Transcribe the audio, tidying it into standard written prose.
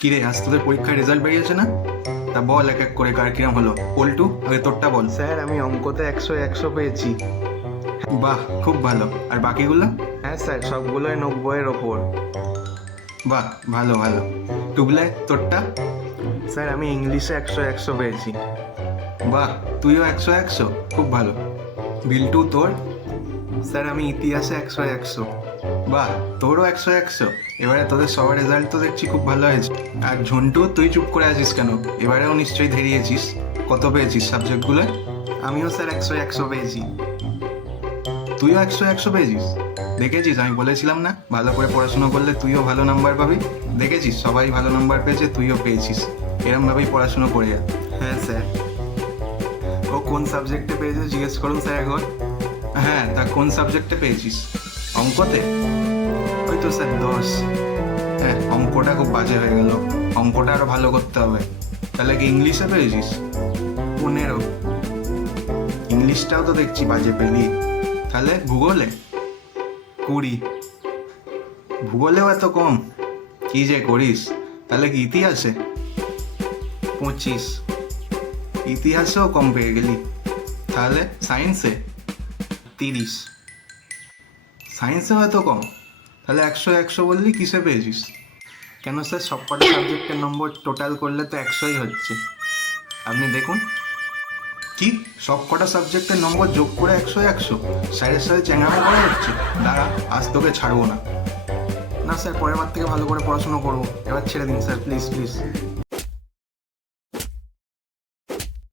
কিরে, আজ তোদের পরীক্ষার রেজাল্ট বেরিয়েছে না? তা বল এক এক করে কার কিরম হলো। পল্টু, আগে তোরটা বল। স্যার আমি অঙ্কতে 100 পেয়েছি। বাহ, খুব ভালো। আর বাকিগুলো? হ্যাঁ স্যার, সবগুলোই 90-এর ওপর। বাহ, ভালো ভালো। টুবলে, তোরটা? স্যার আমি ইংলিশে 100 পেয়েছি। বাহ, তুইও 100, খুব ভালো। বিল্টু, তোর? স্যার আমি ইতিহাসে 100। বাহ, তোরও 100। এবারে তোদের সবার রেজাল্ট তো দেখছি খুব ভালো হয়েছে। আর ঝন্টু, তুই চুপ করে আছিস কেন? এবারেও নিশ্চয়ই ধেরিয়েছিস। কত পেয়েছিস সাবজেক্টগুলো? আমিও স্যার 100 পেয়েছি। তুইও 100 পেয়েছিস? দেখেছিস, আমি বলেছিলাম না, ভালো করে পড়াশোনা করলে তুইও ভালো নাম্বার পাবি। দেখেছিস, সবাই ভালো নাম্বার পেয়েছে, তুইও পেয়েছিস। এরমভাবেই পড়াশোনা করে যা। হ্যাঁ স্যার। ও কোন সাবজেক্টে পেয়েছে জিজ্ঞেস করুন স্যার একবার। হ্যাঁ, তা কোন সাবজেক্টে পেয়েছিস? অঙ্কতে? ওই তো স্যার 10। হ্যাঁ, অঙ্কটা খুব বাজে হয়ে গেল। অঙ্কটা আরো ভালো করতে হবে। তাহলে কি ইংলিশে পেয়েছিস? 15। ইংলিশটাও তো দেখছি বাজে পেলি। তাহলে ভূগোলে? 20। ভূগোলেও এত কম? কি যে করিস। তাহলে কি ইতিহাসে? 25। ইতিহাসেও কম পেয়ে গেলি। তাহলে সায়েন্সে? 30। সায়েন্সেও এত কম? তাহলে 100 বললি, কিসে পেয়েছিস? কেন স্যার, সবকটা সাবজেক্টের নম্বর টোটাল করলে তো 100ই হচ্ছে। আপনি দেখুন। কি, সব কটা সাবজেক্টের নম্বর যোগ করে 100? স্যারের সাথে চ্যাংড়ামো করা হচ্ছে? দাঁড়া, আজ তোকে ছাড়বো না। না স্যার, পরের বার থেকে ভালো করে পড়াশোনা করবো। এবার ছেড়ে দিন স্যার, প্লিজ প্লিজ।